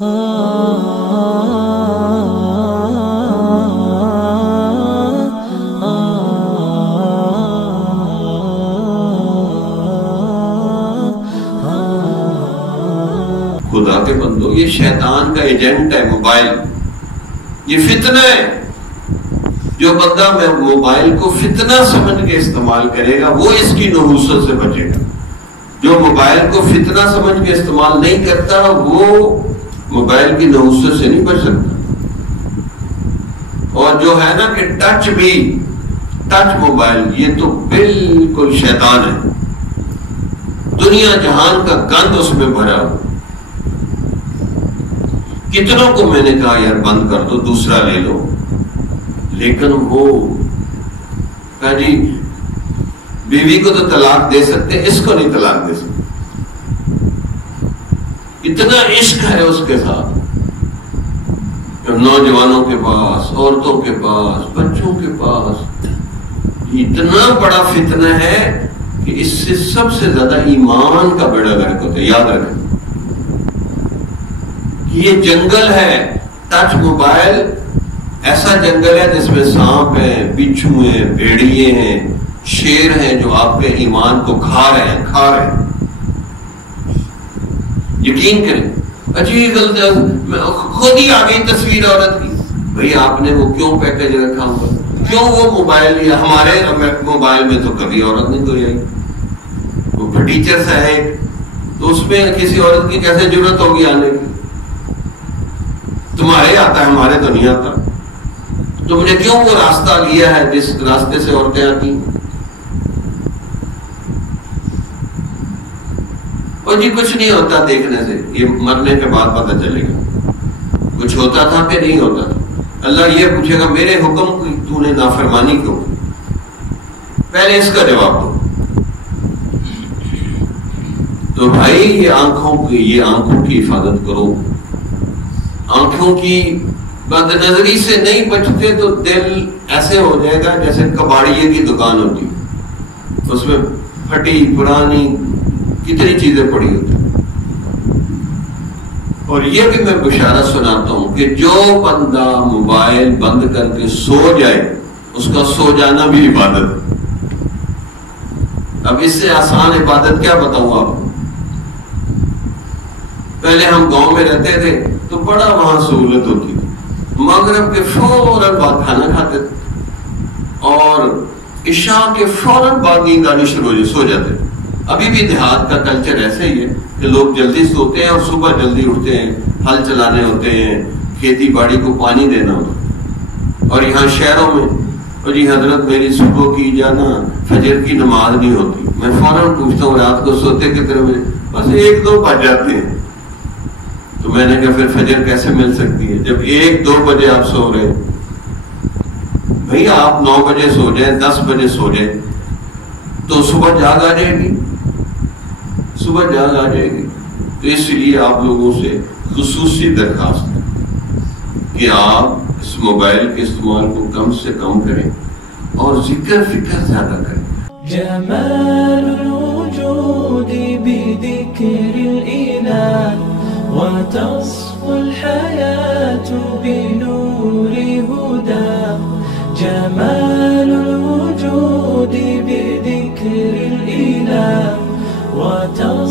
خدا کے بندو، یہ شیطان کا ایجنٹ ہے موبائل، یہ فتنہ ہے۔ جو بندہ موبائل کو فتنہ سمجھ کے استعمال کرے گا وہ اس کی نحوست سے بچے گا۔ جو موبائل کو فتنہ سمجھ کے استعمال نہیں کرتا وہ موبائل کی نحوست سے نہیں بچ سکتا۔ اور جو ہے نا کہ ٹچ موبائل، یہ تو بالکل شیطان ہے، دنیا جہان کا گند اس میں بھرا ہوا۔ کتنوں کو میں نے کہا یار بند کر دو، دوسرا لے لو، لیکن وہ کہا جی بیوی کو تو طلاق دے سکتے، اس کو نہیں طلاق دے سکتے۔ اتنا عشق ہے اس کے ساتھ، نوجوانوں کے پاس، عورتوں کے پاس، بچوں کے پاس اتنا بڑا فتنہ ہے کہ اس سے سب سے زیادہ ایمان کا بیڑا غرق ہوتا ہے۔ یاد رکھیں یہ جنگل ہے، ٹچ موبائل ایسا جنگل ہے جس میں سانپ ہیں، بچھو ہیں، بھیڑیے ہیں، شیر ہیں جو آپ کے ایمان کو کھا رہے ہیں۔ یقین کریں، عجیب غلط خود ہی آ گئی تصویر عورت کی، بھئی آپ نے وہ کیوں پیکج رکھا ہوا، کیوں وہ موبائل لیا؟ ہمارے موبائل میں تو کبھی عورت نہیں کوئی آئی، وہ فٹیچر سا ہے تو اس میں کسی عورت کی کیسے ضرورت ہوگی آنے کی؟ تمہارے آتا ہے، ہمارے تو نہیں آتا۔ تم نے کیوں وہ راستہ لیا ہے جس راستے سے عورتیں آتی؟ اور جی کچھ نہیں ہوتا دیکھنے سے، یہ مرنے کے بعد پتہ چلے گا کچھ ہوتا تھا کہ نہیں ہوتا تھا۔ اللہ یہ پوچھے گا میرے حکم کی تو نے نافرمانی کیوں کی؟ پہلے اس کا جواب دو۔ تو بھائی یہ آنکھوں کی حفاظت کرو۔ آنکھوں کی بد نظری سے نہیں بچتے تو دل ایسے ہو جائے گا جیسے کباڑیے کی دکان ہوتی، اس میں پھٹی پرانی کتنی چیزیں پڑی ہوتی۔ اور یہ بھی میں بشارت سناتا ہوں کہ جو بندہ موبائل بند کر کے سو جائے اس کا سو جانا بھی عبادت ہے۔ اب اس سے آسان عبادت کیا بتاؤں آپ کو؟ پہلے ہم گاؤں میں رہتے تھے تو بڑا وہاں سہولت ہوتی تھی، مغرب کے فوراً بعد کھانا کھاتے تھے اور عشاء کے فوراً بعد نیند آنی شروع ہو سو جاتے۔ ابھی بھی دیہات کا کلچر ایسے ہی ہے کہ لوگ جلدی سوتے ہیں اور صبح جلدی اٹھتے ہیں، ہل چلانے ہوتے ہیں، کھیتی باڑی کو پانی دینا ہوتا ہے۔ اور یہاں شہروں میں اور جی حضرت میری صبح کی جانا فجر کی نماز نہیں ہوتی، میں فوراً پوچھتا ہوں رات کو سوتے کتنے بجے؟ بس 1-2 بج جاتے ہیں۔ تو میں نے کہا پھر فجر کیسے مل سکتی ہے جب 1-2 بجے آپ سو رہے؟ بھئی آپ 9 بجے سو جائیں، 10 بجے سو جائیں تو صبح جاگ آ جائے گی، صبح جاگ آ جائے گی۔ تو اس لیے آپ لوگوں سے خصوصی درخواست ہے کہ آپ اس موبائل کے استعمال کو کم سے کم کریں اور ذکر فکر زیادہ کریں۔ جمال الوجود بذكر الإله وتصفو الحياة بنور هدى جمال الوجود بذكر الإله وتصفو